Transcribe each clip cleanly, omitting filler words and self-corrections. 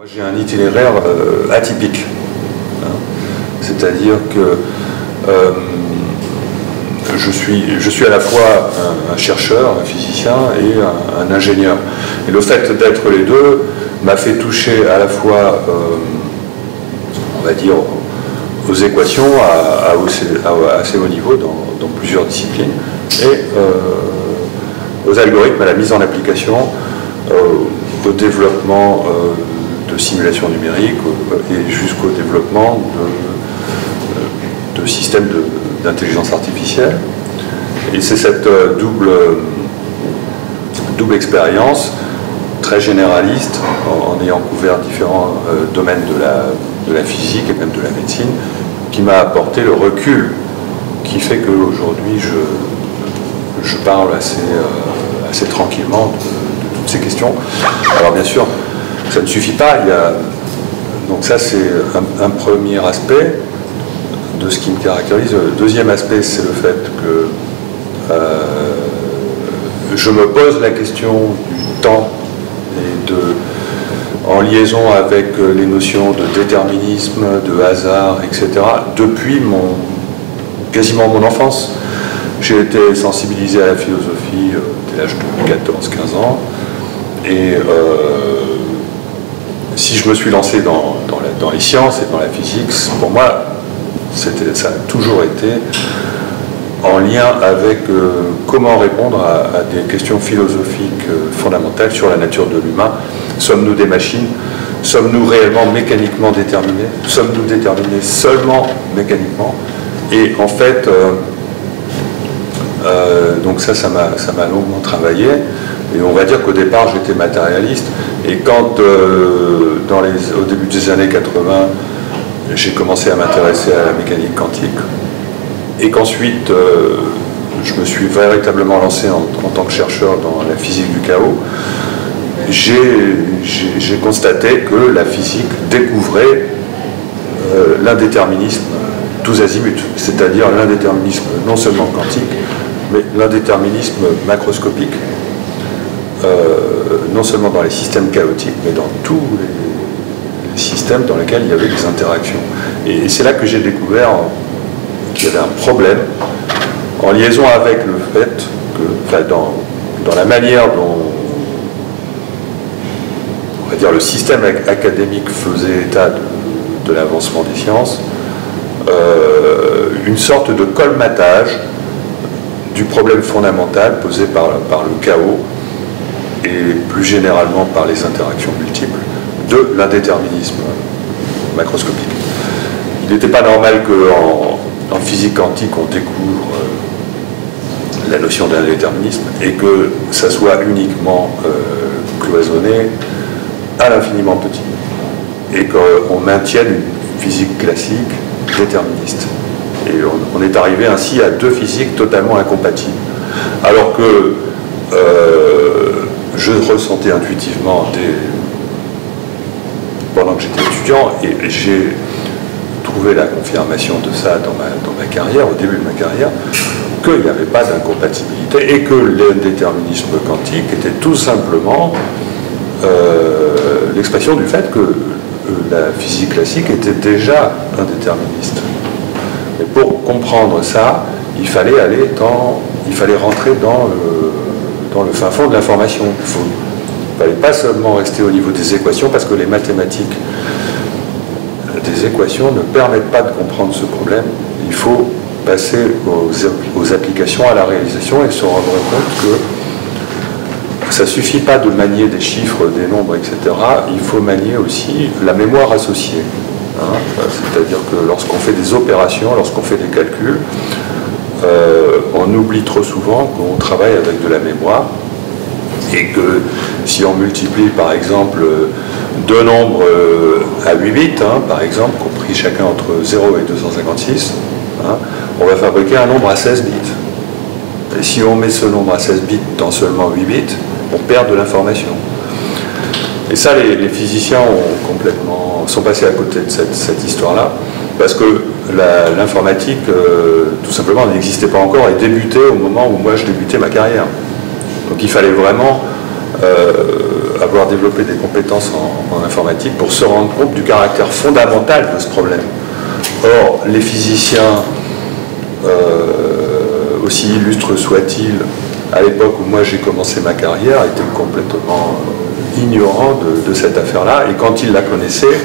Moi, j'ai un itinéraire atypique, hein. C'est-à-dire que je suis à la fois un chercheur, un physicien et un ingénieur. Et le fait d'être les deux m'a fait toucher à la fois, on va dire, aux équations à assez haut niveau dans plusieurs disciplines, et aux algorithmes, à la mise en application, au développement de simulation numérique et jusqu'au développement de systèmes d'intelligence artificielle. Et c'est cette double expérience très généraliste, en ayant couvert différents domaines de la physique et même de la médecine, qui m'a apporté le recul qui fait qu'aujourd'hui je parle assez tranquillement de toutes ces questions. Alors bien sûr, ça ne suffit pas. Donc ça, c'est un premier aspect de ce qui me caractérise. Le deuxième aspect, c'est le fait que je me pose la question du temps et en liaison avec les notions de déterminisme, de hasard, etc. depuis quasiment mon enfance. J'ai été sensibilisé à la philosophie dès l'âge de 14-15 ans. Et si je me suis lancé dans les sciences et dans la physique, pour moi, ça a toujours été en lien avec comment répondre à des questions philosophiques fondamentales sur la nature de l'humain. Sommes-nous des machines? Sommes-nous réellement mécaniquement déterminés? Sommes-nous déterminés seulement mécaniquement? Et en fait, donc ça m'a longuement travaillé. Et on va dire qu'au départ, j'étais matérialiste. Et quand, au début des années 80, j'ai commencé à m'intéresser à la mécanique quantique, et qu'ensuite, je me suis véritablement lancé en tant que chercheur dans la physique du chaos, j'ai constaté que la physique découvrait l'indéterminisme tous azimuts, c'est-à-dire l'indéterminisme non seulement quantique, mais l'indéterminisme macroscopique, non seulement dans les systèmes chaotiques, mais dans tous les systèmes dans lesquels il y avait des interactions. Et c'est là que j'ai découvert qu'il y avait un problème en liaison avec le fait que, enfin, dans la manière dont, on va dire, le système académique faisait état de l'avancement des sciences, une sorte de colmatage du problème fondamental posé par le chaos et plus généralement par les interactions multiples de l'indéterminisme macroscopique. Il n'était pas normal qu'en physique quantique on découvre la notion d'indéterminisme et que ça soit uniquement cloisonné à l'infiniment petit et qu'on maintienne une physique classique déterministe. Et on est arrivé ainsi à deux physiques totalement incompatibles. Alors que je ressentais intuitivement pendant que j'étais étudiant, et j'ai trouvé la confirmation de ça dans ma carrière, au début de ma carrière, qu'il n'y avait pas d'incompatibilité et que l'indéterminisme quantique était tout simplement l'expression du fait que la physique classique était déjà indéterministe. Et pour comprendre ça, il fallait rentrer dans le fin fond de l'information. Il ne fallait pas seulement rester au niveau des équations, parce que les mathématiques des équations ne permettent pas de comprendre ce problème. Il faut passer aux applications, à la réalisation, et se rendre compte que ça ne suffit pas de manier des chiffres, des nombres, etc. Il faut manier aussi la mémoire associée. Hein, c'est-à-dire que lorsqu'on fait des opérations, lorsqu'on fait des calculs, on oublie trop souvent qu'on travaille avec de la mémoire et que si on multiplie par exemple deux nombres à 8 bits, hein, par exemple, compris chacun entre 0 et 256, hein, on va fabriquer un nombre à 16 bits. Et si on met ce nombre à 16 bits dans seulement 8 bits, on perd de l'information. Et ça, les physiciens sont passés à côté de cette histoire-là, parce que l'informatique, tout simplement, n'existait pas encore et débutait au moment où moi je débutais ma carrière. Donc il fallait vraiment avoir développé des compétences en informatique pour se rendre compte du caractère fondamental de ce problème. Or, les physiciens, aussi illustres soient-ils, à l'époque où moi j'ai commencé ma carrière, étaient complètement ignorants de cette affaire-là, et quand ils la connaissaient,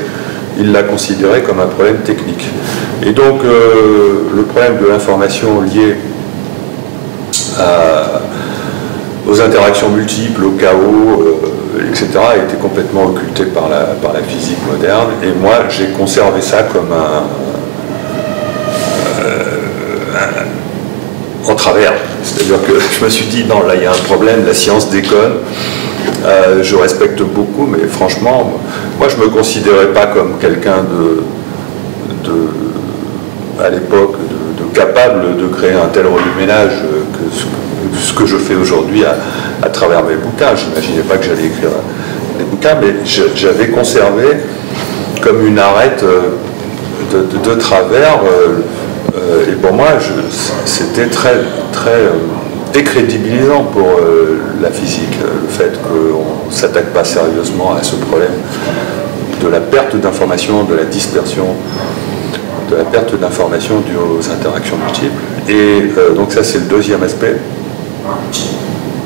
ils la considéraient comme un problème technique. Et donc, le problème de l'information liée aux interactions multiples, au chaos, etc., a été complètement occulté par la physique moderne. Et moi, j'ai conservé ça comme en travers. C'est-à-dire que je me suis dit, non, là, il y a un problème, la science déconne. Je respecte beaucoup, mais franchement, moi, je ne me considérais pas comme quelqu'un à l'époque, de capable de créer un tel remue-ménage que ce que je fais aujourd'hui à travers mes bouquins. Je n'imaginais pas que j'allais écrire des bouquins, mais j'avais conservé comme une arête de travers. Et pour moi, c'était très, très décrédibilisant pour la physique, le fait qu'on ne s'attaque pas sérieusement à ce problème de la perte d'information, de la dispersion, de la perte d'information due aux interactions multiples. Et donc ça, c'est le deuxième aspect,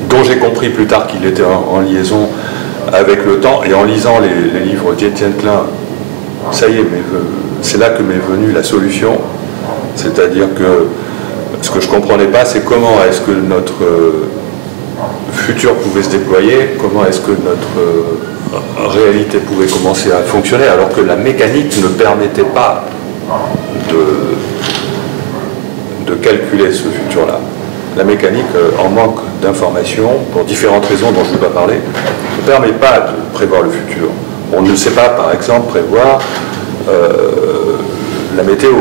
dont j'ai compris plus tard qu'il était en liaison avec le temps. Et en lisant les livres d'Étienne Klein, ça y est, c'est là que m'est venue la solution. C'est-à-dire que ce que je ne comprenais pas, c'est comment est-ce que notre futur pouvait se déployer, comment est-ce que notre réalité pouvait commencer à fonctionner, alors que la mécanique ne permettait pas de calculer ce futur-là. La mécanique, en manque d'informations, pour différentes raisons dont je ne vais pas parler, ne permet pas de prévoir le futur. On ne sait pas, par exemple, prévoir la météo.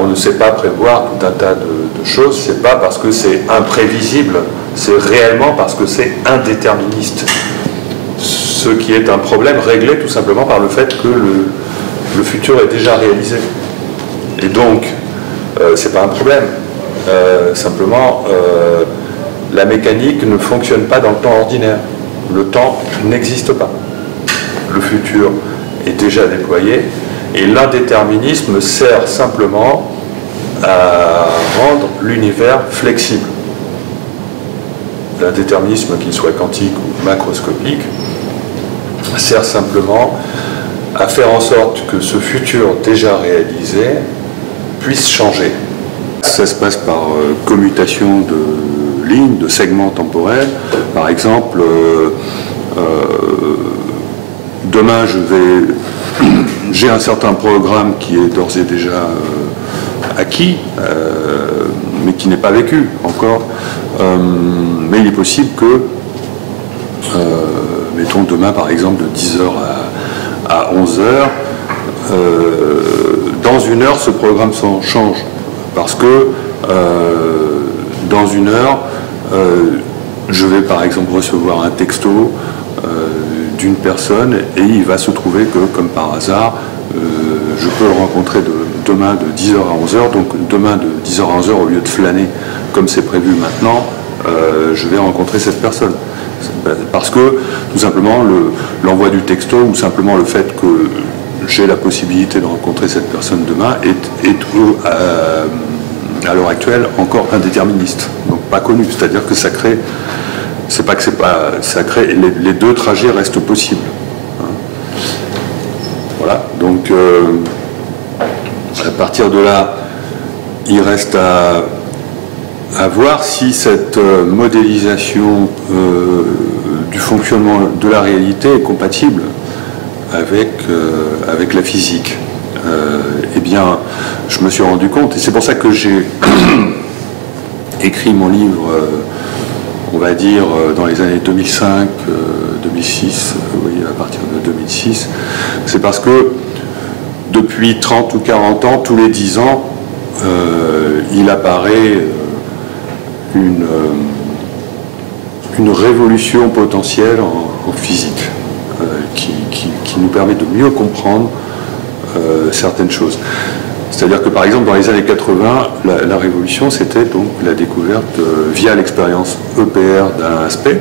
On ne sait pas prévoir tout un tas de choses. C'est pas parce que c'est imprévisible, c'est réellement parce que c'est indéterministe. Ce qui est un problème réglé tout simplement par le fait que le futur est déjà réalisé. Et donc, c'est pas un problème. Simplement, la mécanique ne fonctionne pas dans le temps ordinaire. Le temps n'existe pas. Le futur est déjà déployé. Et l'indéterminisme sert simplement à rendre l'univers flexible. L'indéterminisme, qu'il soit quantique ou macroscopique, sert simplement à faire en sorte que ce futur déjà réalisé puisse changer. Ça se passe par commutation de lignes, de segments temporels. Par exemple, demain j'ai un certain programme qui est d'ores et déjà acquis, mais qui n'est pas vécu encore. Mais il est possible que, mettons demain par exemple de 10h à 11h, dans une heure ce programme change. Parce que dans une heure, je vais par exemple recevoir un texto d'une personne et il va se trouver que, comme par hasard, je peux le rencontrer demain de 10h à 11h, donc demain de 10h à 11h, au lieu de flâner comme c'est prévu maintenant, je vais rencontrer cette personne. Parce que, tout simplement, l'envoi du texto ou simplement le fait que j'ai la possibilité de rencontrer cette personne demain est à l'heure actuelle encore indéterministe, donc pas connu, c'est-à-dire que ça crée. C'est pas que c'est pas sacré, les deux trajets restent possibles. Voilà, donc à partir de là, il reste à voir si cette modélisation du fonctionnement de la réalité est compatible avec la physique. Eh bien, je me suis rendu compte, et c'est pour ça que j'ai écrit mon livre. On va dire dans les années 2005, 2006, oui, à partir de 2006, c'est parce que depuis 30 ou 40 ans, tous les 10 ans, il apparaît une révolution potentielle en physique qui nous permet de mieux comprendre certaines choses. C'est-à-dire que par exemple dans les années 80, la révolution c'était donc la découverte via l'expérience EPR d'un aspect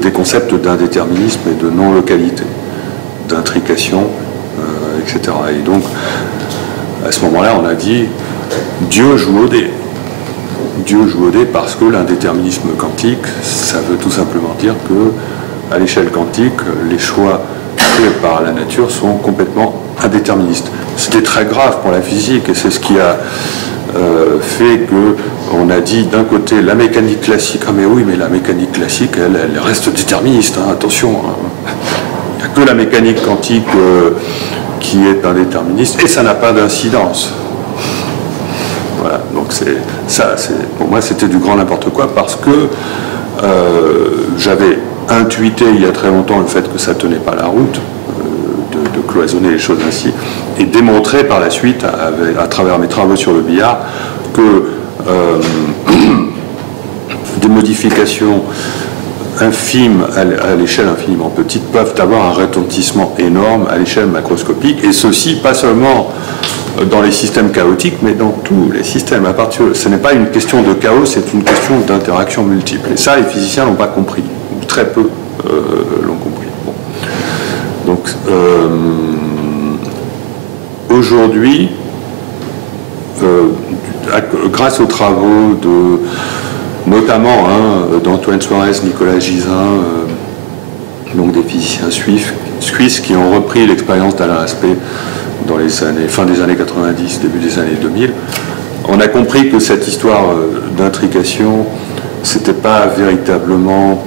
des concepts d'indéterminisme et de non-localité, d'intrication, etc. Et donc, à ce moment-là, on a dit Dieu joue au dé. Dieu joue au dé parce que l'indéterminisme quantique, ça veut tout simplement dire que, à l'échelle quantique, les choix faits par la nature sont complètement indéterministes. C'était très grave pour la physique et c'est ce qui a fait qu'on a dit d'un côté la mécanique classique, ah mais oui, mais la mécanique classique, elle reste déterministe, hein, attention. Hein. Il n'y a que la mécanique quantique qui est indéterministe et ça n'a pas d'incidence. Voilà, donc pour moi c'était du grand n'importe quoi parce que j'avais intuité il y a très longtemps le fait que ça ne tenait pas la route, de cloisonner les choses ainsi, et démontré par la suite, à travers mes travaux sur le billard, que des modifications infimes à l'échelle infiniment petite peuvent avoir un retentissement énorme à l'échelle macroscopique, et ceci pas seulement dans les systèmes chaotiques, mais dans tous les systèmes. À partir, ce n'est pas une question de chaos, c'est une question d'interaction multiple. Et ça, les physiciens n'ont pas compris, ou très peu l'ont compris. Bon. Donc, aujourd'hui, grâce aux travaux notamment d'Antoine Suarez, Nicolas Gisin, donc des physiciens suisses qui ont repris l'expérience d'Alain Aspect dans les années, fin des années 90, début des années 2000, on a compris que cette histoire d'intrication, c'était pas véritablement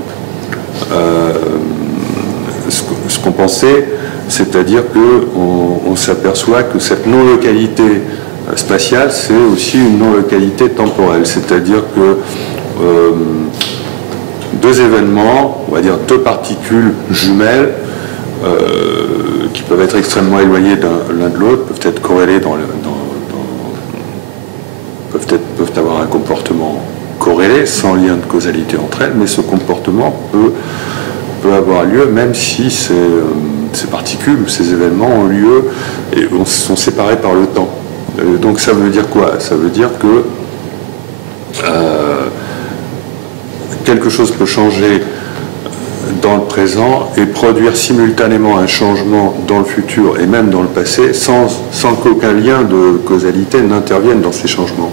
ce qu'on pensait, c'est-à-dire qu'on s'aperçoit que cette non-localité spatiale, c'est aussi une non-localité temporelle, c'est-à-dire que deux événements, on va dire deux particules jumelles, qui peuvent être extrêmement éloignés l'un de l'autre, peuvent être corrélés peuvent avoir un comportement corrélé, sans lien de causalité entre elles, mais ce comportement peut avoir lieu même si ces particules ou ces événements ont lieu et sont séparés par le temps. Donc ça veut dire quoi? Ça veut dire que quelque chose peut changer dans le présent et produire simultanément un changement dans le futur et même dans le passé sans qu'aucun lien de causalité n'intervienne dans ces changements.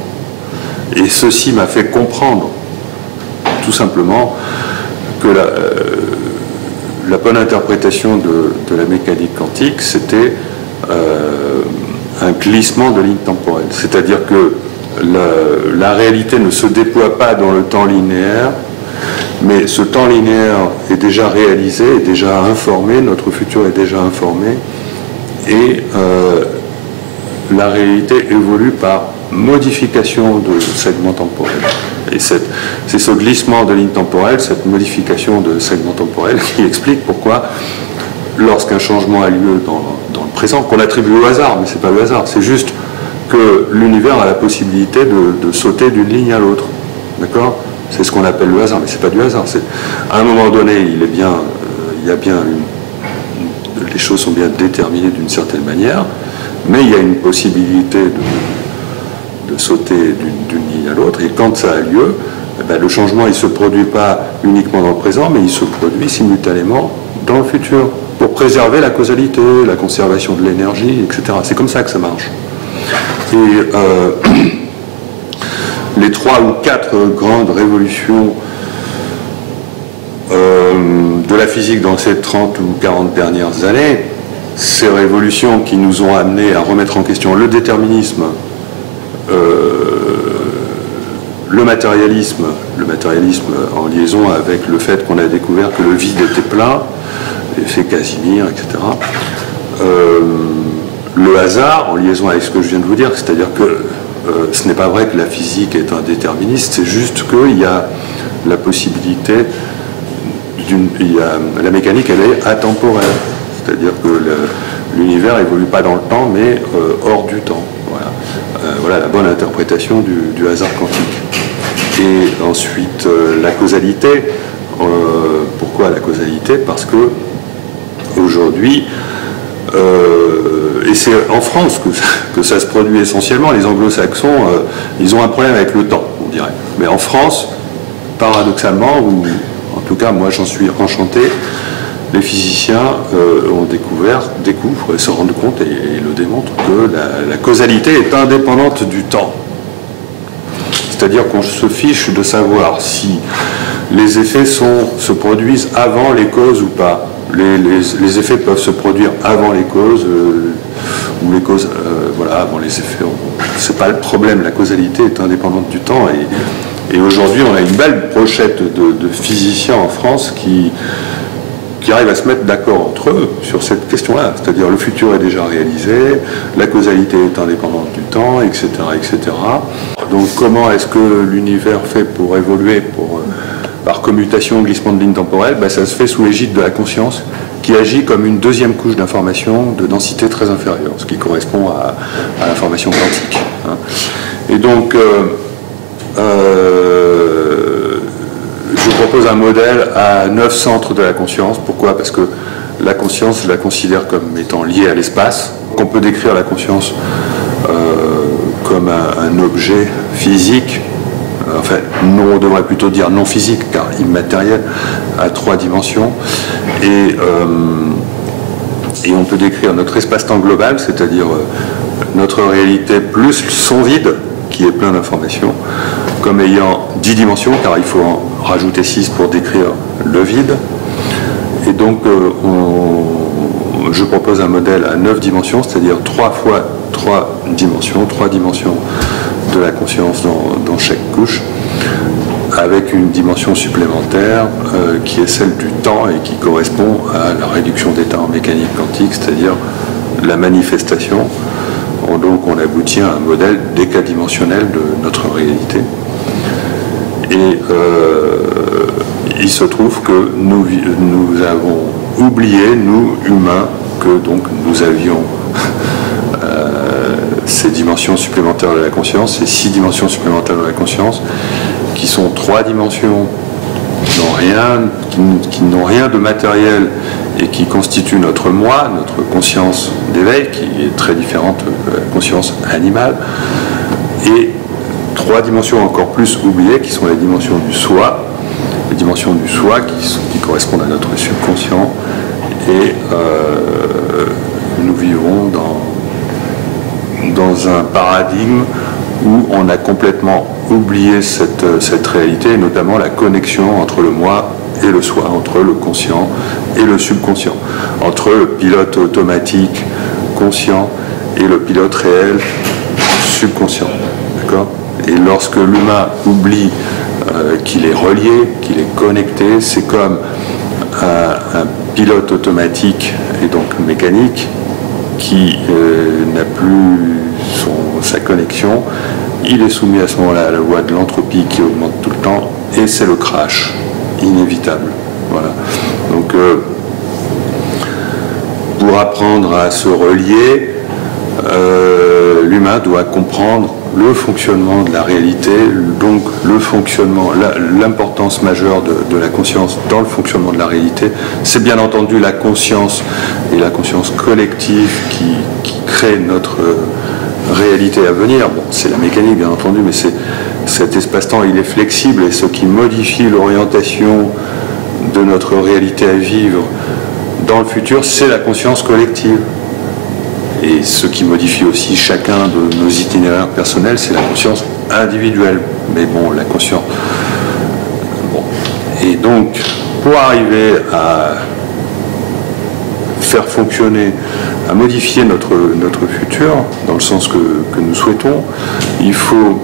Et ceci m'a fait comprendre tout simplement que la bonne interprétation de la mécanique quantique, c'était un glissement de ligne temporelle. C'est-à-dire que la réalité ne se déploie pas dans le temps linéaire, mais ce temps linéaire est déjà réalisé, est déjà informé, notre futur est déjà informé, et la réalité évolue par modification de segments temporels. Et c'est ce glissement de ligne temporelle, cette modification de segments temporels qui explique pourquoi, lorsqu'un changement a lieu dans le présent, qu'on attribue au hasard, mais ce n'est pas le hasard, c'est juste que l'univers a la possibilité de sauter d'une ligne à l'autre. D'accord ? C'est ce qu'on appelle le hasard, mais ce n'est pas du hasard. À un moment donné, les choses sont bien déterminées d'une certaine manière, mais il y a une possibilité de sauter d'une ligne à l'autre, et quand ça a lieu, le changement il ne se produit pas uniquement dans le présent, mais il se produit simultanément dans le futur, pour préserver la causalité, la conservation de l'énergie, etc. C'est comme ça que ça marche. Et les 3 ou 4 grandes révolutions de la physique dans ces 30 ou 40 dernières années, ces révolutions qui nous ont amenés à remettre en question le déterminisme, le matérialisme en liaison avec le fait qu'on a découvert que le vide était plein, l'effet Casimir, etc. Le hasard en liaison avec ce que je viens de vous dire, c'est-à-dire que ce n'est pas vrai que la physique est indéterministe, c'est juste qu'il y a la possibilité la mécanique, elle est atemporelle, c'est-à-dire que l'univers évolue pas dans le temps, mais hors du temps. Voilà la bonne interprétation du hasard quantique. Et ensuite, la causalité. Pourquoi la causalité? Parce que aujourd'hui, et c'est en France que ça se produit essentiellement, les anglo-saxons, ils ont un problème avec le temps, on dirait. Mais en France, paradoxalement, ou En tout cas, moi j'en suis enchanté. Les physiciens découvrent et se rendent compte et le démontrent que la causalité est indépendante du temps. C'est-à-dire qu'on se fiche de savoir si les effets se produisent avant les causes ou pas. Les effets peuvent se produire avant les causes, ou les causes, voilà, avant les effets. C'est pas le problème, la causalité est indépendante du temps. Et aujourd'hui, on a une belle brochette de physiciens en France qui arrivent à se mettre d'accord entre eux sur cette question-là. C'est-à-dire le futur est déjà réalisé, la causalité est indépendante du temps, etc. etc. Donc comment est-ce que l'univers fait pour évoluer par commutation, glissement de ligne temporelle? Ça se fait sous l'égide de la conscience qui agit comme une deuxième couche d'information de densité très inférieure, ce qui correspond à l'information quantique. Et donc, je propose un modèle à 9 centres de la conscience. Pourquoi? Parce que la conscience, je la considère comme étant liée à l'espace. On peut décrire la conscience comme un objet physique, enfin, non, on devrait plutôt dire non physique, car immatériel, à 3 dimensions. Et on peut décrire notre espace-temps global, c'est-à-dire notre réalité plus son vide, qui est plein d'informations, comme ayant 10 dimensions, car il faut en rajouter 6 pour décrire le vide. Et donc, je propose un modèle à 9 dimensions, c'est-à-dire 3 fois 3 dimensions de la conscience dans chaque couche, avec une dimension supplémentaire qui est celle du temps et qui correspond à la réduction d'état en mécanique quantique, c'est-à-dire la manifestation. Donc on aboutit à un modèle décadimensionnel de notre réalité. Et il se trouve que nous avons oublié, nous humains, que donc nous avions ces dimensions supplémentaires de la conscience, ces 6 dimensions supplémentaires de la conscience, qui sont 3 dimensions qui n'ont rien de matériel et qui constituent notre moi, notre conscience d'éveil, qui est très différente de la conscience animale, et 3 dimensions encore plus oubliées, qui sont les dimensions du soi, qui correspondent à notre subconscient, et nous vivons dans un paradigme où on a complètement oublié cette réalité, et notamment la connexion entre le moi et le soi, entre le conscient et le subconscient, entre le pilote automatique conscient et le pilote réel subconscient. D'accord ? Et lorsque l'humain oublie qu'il est relié, qu'il est connecté, c'est comme un pilote automatique et donc mécanique qui n'a plus sa connexion. Il est soumis à ce moment-là à la loi de l'entropie qui augmente tout le temps, et c'est le crash inévitable. Voilà. Donc, pour apprendre à se relier, l'humain doit comprendre le fonctionnement de la réalité, donc le fonctionnement, l'importance majeure de la conscience dans le fonctionnement de la réalité. C'est bien entendu la conscience et la conscience collective qui crée notre réalité à venir. Bon, c'est la mécanique bien entendu, mais cet espace-temps il est flexible, et ce qui modifie l'orientation de notre réalité à vivre dans le futur, c'est la conscience collective. Et ce qui modifie aussi chacun de nos itinéraires personnels, c'est la conscience individuelle. Mais bon, la conscience... Bon. Et donc, pour arriver à faire fonctionner, à modifier notre futur, dans le sens que nous souhaitons, il faut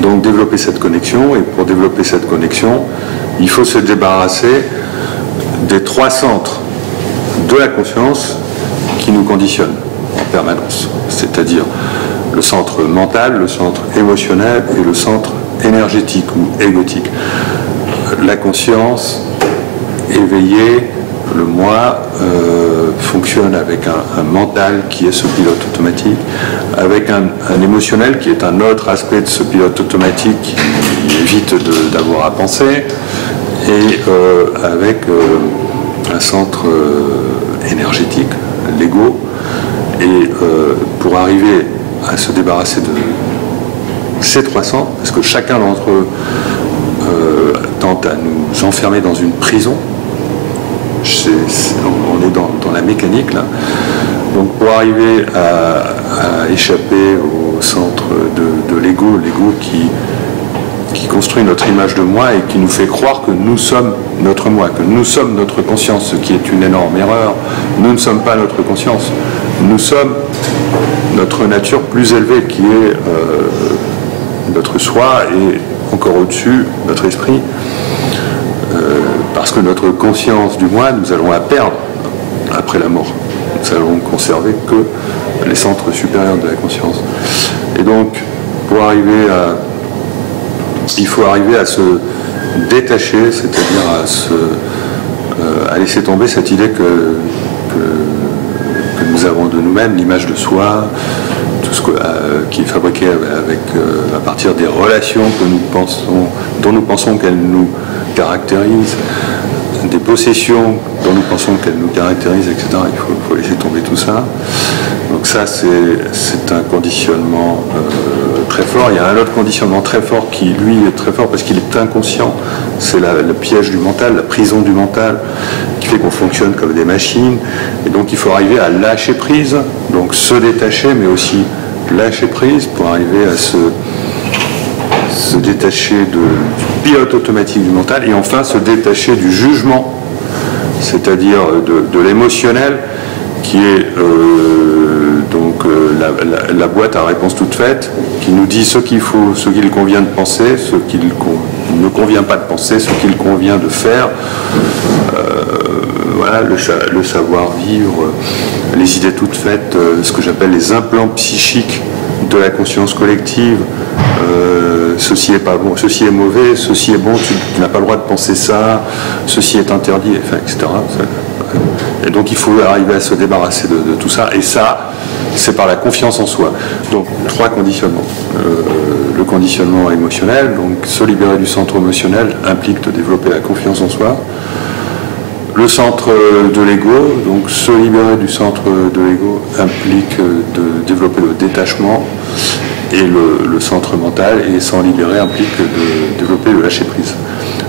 donc développer cette connexion. Et pour développer cette connexion, il faut se débarrasser des 3 centres de la conscience qui nous conditionne en permanence, c'est-à-dire le centre mental, le centre émotionnel et le centre énergétique ou égotique. La conscience éveillée, le moi, fonctionne avec un mental qui est ce pilote automatique, avec un émotionnel qui est un autre aspect de ce pilote automatique qui évite d'avoir à penser, et avec un centre énergétique, l'ego. Et pour arriver à se débarrasser de ces 3 centres, parce que chacun d'entre eux tend à nous enfermer dans une prison. On est dans la mécanique là. Donc pour arriver à échapper au centre de l'ego, l'ego qui construit notre image de moi et qui nous fait croire que nous sommes notre moi, que nous sommes notre conscience, ce qui est une énorme erreur. Nous ne sommes pas notre conscience, nous sommes notre nature plus élevée qui est notre soi et encore au-dessus notre esprit. Parce que notre conscience du moi, nous allons la perdre après la mort. Nous allons conserver que les centres supérieurs de la conscience. Et donc, il faut arriver à se détacher, c'est-à-dire à laisser tomber cette idée que nous avons de nous-mêmes, l'image de soi, tout ce qui est fabriqué à partir des relations dont nous pensons qu'elles nous caractérisent, des possessions dont nous pensons qu'elles nous caractérisent, etc. Il faut laisser tomber tout ça. Donc ça, c'est un conditionnement très fort. Il y a un autre conditionnement très fort qui, lui, est très fort parce qu'il est inconscient. C'est le piège du mental, la prison du mental, qui fait qu'on fonctionne comme des machines. Et donc, il faut arriver à lâcher prise, donc se détacher, mais aussi lâcher prise pour arriver à se détacher du pilote automatique du mental et enfin se détacher du jugement, c'est-à-dire de l'émotionnel qui est la boîte à réponse toute faite qui nous dit ce qu'il convient de penser, ce qu'il ne convient pas de penser, ce qu'il convient de faire, voilà, le savoir-vivre, les idées toutes faites, ce que j'appelle les implants psychiques de la conscience collective. Ceci est pas bon, ceci est mauvais, ceci est bon, tu n'as pas le droit de penser ça, ceci est interdit, enfin, etc. Et donc il faut arriver à se débarrasser de tout ça, et ça, c'est par la confiance en soi. Donc 3 conditionnements. Le conditionnement émotionnel, donc se libérer du centre émotionnel implique de développer la confiance en soi. Le centre de l'ego, donc se libérer du centre de l'ego implique de développer le détachement. Et le centre mental, et s'en libérer implique de développer le lâcher-prise.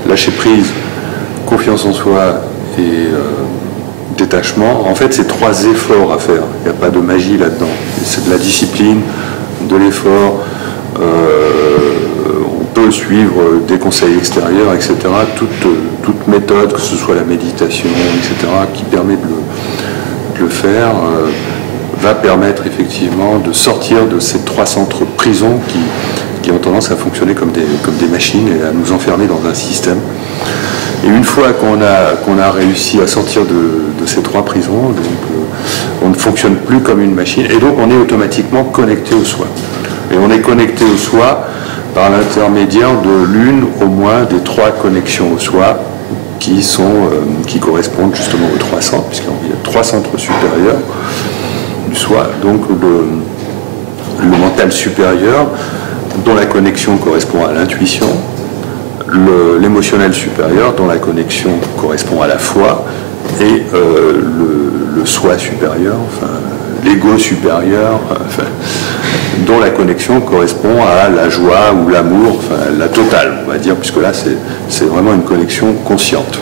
Lâcher-prise, confiance en soi et détachement, en fait, c'est 3 efforts à faire. Il n'y a pas de magie là-dedans. C'est de la discipline, de l'effort. On peut suivre des conseils extérieurs, etc. Toute méthode, que ce soit la méditation, etc., qui permet de le faire, va permettre effectivement de sortir de ces 3 centres prisons qui ont tendance à fonctionner comme des machines et à nous enfermer dans un système. Et une fois qu'on a réussi à sortir de ces 3 prisons, on ne fonctionne plus comme une machine et donc on est automatiquement connecté au soi. Et on est connecté au soi par l'intermédiaire de l'une au moins des 3 connexions au soi qui correspondent justement aux 3 centres, puisqu'il y a 3 centres supérieurs du soi, donc le mental supérieur dont la connexion correspond à l'intuition, l'émotionnel supérieur dont la connexion correspond à la foi et le soi supérieur, enfin, l'ego supérieur, enfin, dont la connexion correspond à la joie ou l'amour, enfin, la totale, on va dire, puisque là c'est vraiment une connexion consciente.